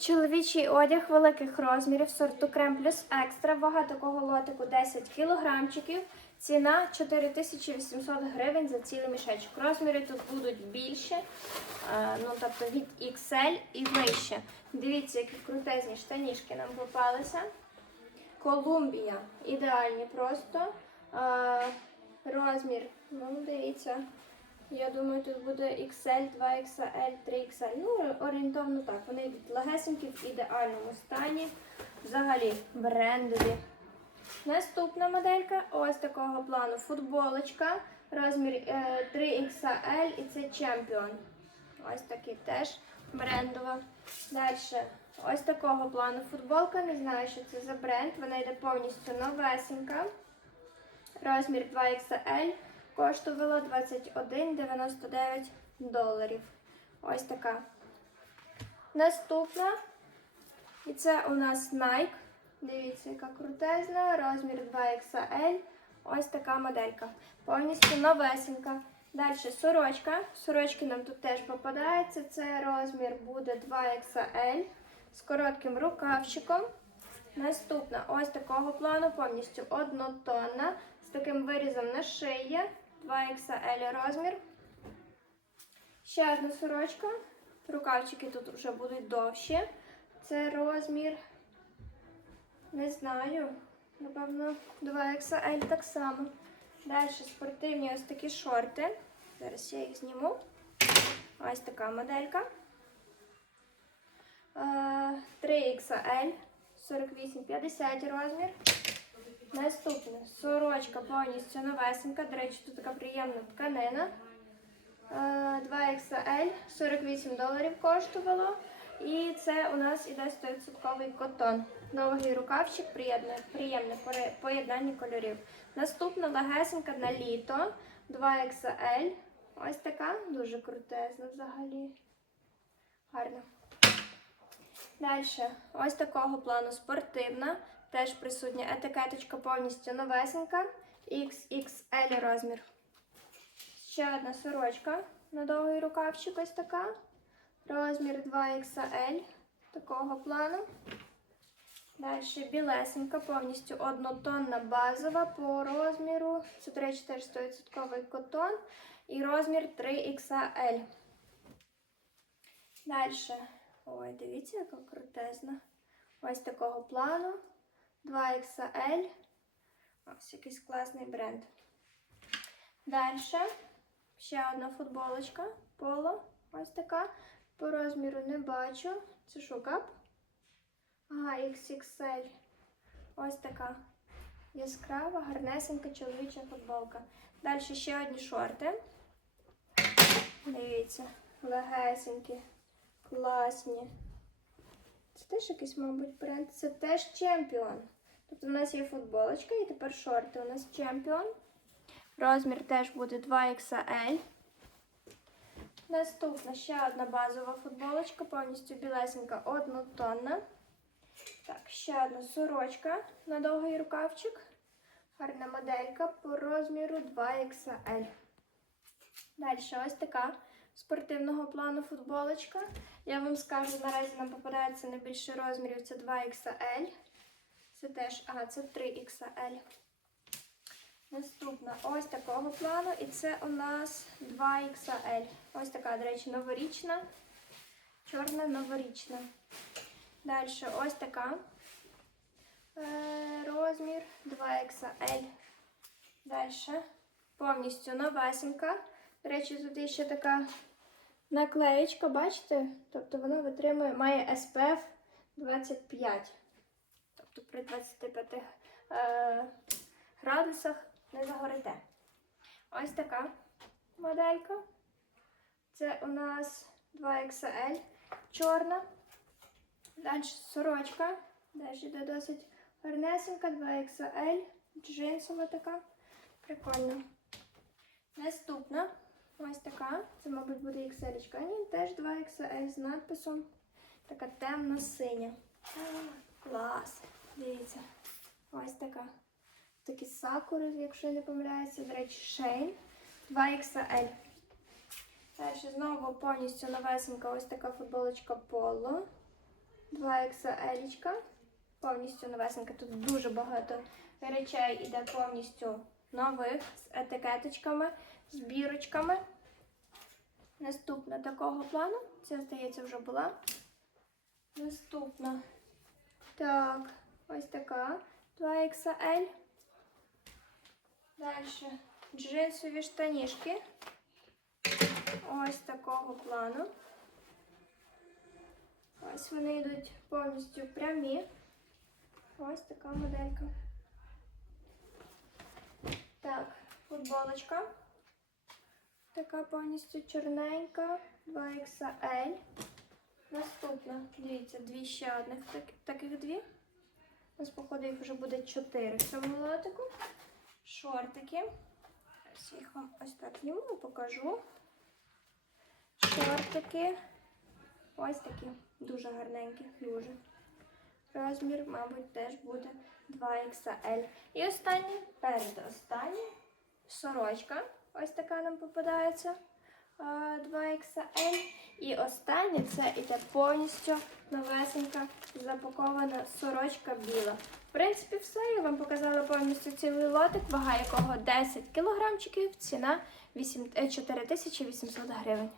Чоловічий одяг великих розмірів сорту Крем плюс екстра. Вага такого лотику 10 кілограмчиків. Ціна 4800 гривень за цілий мішечок. Розміри тут будуть більше, е, ну тобто від XL і вище. Дивіться, які крутезні штанішки нам попалися. Колумбія. Ідеальні просто. Е, розмір, ну дивіться. Я думаю, тут буде XL, 2XL, 3XL. Ну, орієнтовно так. Вони йдуть легесенькі в ідеальному стані. Взагалі брендові. Наступна моделька ось такого плану футболочка. Розмір е, 3XL і це Champion. Ось такий теж брендова. Далі. Ось такого плану футболка. Не знаю, що це за бренд. Вона йде повністю новесенька. Розмір 2XL. Коштувала 21,99 доларів. Ось така. Наступна. І це у нас Nike. Дивіться, яка крутезна. Розмір 2XL. Ось така моделька. Повністю новесенька. Далі сорочка. Сорочки нам тут теж попадаються. Це розмір буде 2XL з коротким рукавчиком. Наступна ось такого плану, повністю однотонна, з таким вирізом на шиї, 2XL розмір. Ще одна сорочка. Рукавчики тут вже будуть довші. Це розмір, не знаю, напевно, 2XL так само. Далі спортивні ось такі шорти. Зараз я їх зніму. Ось така моделька. Е, 3XL. 48-50 розмір. Наступна сорочка повністю новесенька. До речі, тут така приємна тканина. Е, 2XL, 48 доларів коштувало. І це у нас іде 100% котон. Довгий рукавчик, приємне, приємне поєднання кольорів. Наступна легесенька на літо 2XL. Ось така, дуже крутезна взагалі. Гарна. Далі, ось такого плану спортивна. Теж присутня етикеточка повністю новесенька. XXL розмір. Ще одна сорочка на довгий рукавчик ось така. Розмір 2XL такого плану. Далі білесенька, повністю однотонна базова по розміру. Це, до речі, теж 100% котон. І розмір 3XL. Далі. Ой, дивіться, яка крутезна. Ось такого плану. 2XL. Ось якийсь класний бренд. Далі. Ще одна футболочка. Поло. Ось така. По розміру не бачу. Це що, кап? Ага, XXL. Ось така. Яскрава, гарнесенька чоловіча футболка. Далі ще одні шорти. Дивіться, легесенькі. Класні. Це теж якийсь, мабуть, бренд. Це теж чемпіон. Тобто у нас є футболочка і тепер шорти. У нас чемпіон. Розмір теж буде 2XL. Наступна ще одна базова футболочка, повністю білесенька, однотонна. Так, ще одна сорочка на довгий рукавчик. Гарна моделька по розміру 2XL. Далі ось така спортивного плану футболочка. Я вам скажу, наразі нам попадається найбільший розмірів це 2XL. Це теж, ага, це 3XL. Наступна ось такого плану, і це у нас 2XL. Ось така, до речі, новорічна. Чорна новорічна. Далі ось така. Е, розмір 2XL. Далі повністю новесенька. До речі, тут є ще така наклеєчка, бачите? Тобто вона витримує, має SPF 25. Тобто при 25 е, градусах не загорите. Ось така моделька. Це у нас 2XL чорна. Далі сорочка. Далі йде досить гарнесенька, 2XL, джинсова така. Прикольно. Наступна ось така. Це, мабуть, буде XL. Ні, теж 2XL з надписом. Така темно-синя. Клас. Дивіться. Ось така. Такі сакури, якщо я не помиляюся, до речі, Шейн 2XL. Далі знову повністю новесенька ось така футболочка Polo. 2 XL. Повністю новесенька. Тут дуже багато речей іде повністю нових з етикеточками, з бірочками. Наступна такого плану. Це, здається, вже була. Наступна. Так, ось така. 2 XL. Далі джинсові штанішки. Ось такого плану. Ось вони йдуть повністю прямі. Ось така моделька. Так, футболочка. Така повністю чорненька. 2 XL. Наступна, дивіться, дві ще одних так, таких дві. У нас, походу, їх вже буде чотири в цьому лотику. Шортики. Ось їх вам ось так зніму, покажу. Шортики. Ось такі. Дуже гарненькі, дуже. Розмір, мабуть, теж буде 2XL. І останнє, передостаннє, сорочка. Ось така нам попадається. е, 2XL. І останнє це іде повністю новесенька запакована сорочка біла. В принципі, все. Я вам показала повністю цілий лотик, вага якого 10 кілограмчиків, ціна 8 е, 4800 гривень.